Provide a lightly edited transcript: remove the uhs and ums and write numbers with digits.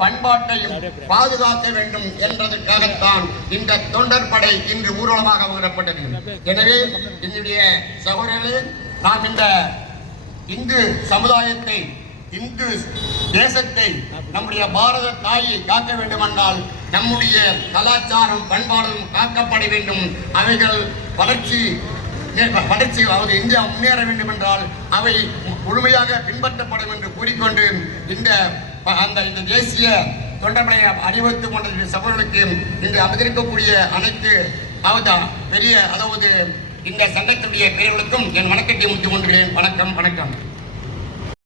பண்பாட்டையும் பாதுகாக்க வேண்டும் என்பதற்காகத்தான் இந்த தொண்டர் படை இன்று ஊர்வலமாக வரப்பட்டது. எனவே என்னுடைய சகோதரர்களே, நாம் இந்த இந்து சமுதாயத்தை, இந்து தேசத்தை, நம்முடைய பாரத தாயை காக்க வேண்டுமென்றால் நம்முடைய கலாச்சாரம் பண்பாடும் காக்கப்பட வேண்டும். அவைகள் வளர்ச்சி அதாவது இந்தியா முன்னேற வேண்டும் என்றால் அவை முழுமையாக பின்பற்றப்படும் என்று கூறிக்கொண்டு இந்த தேசிய தொண்டர்படையை அணிவகுத்துக் கொண்ட சகோதரர்களுக்கு இன்று அமைந்திருக்கக்கூடிய அனைத்து பெரிய அதாவது இந்த சங்கத்துடைய பெயர்களுக்கும் என் வணக்கத்தை முடித்துக் கொள்கிறேன். வணக்கம்.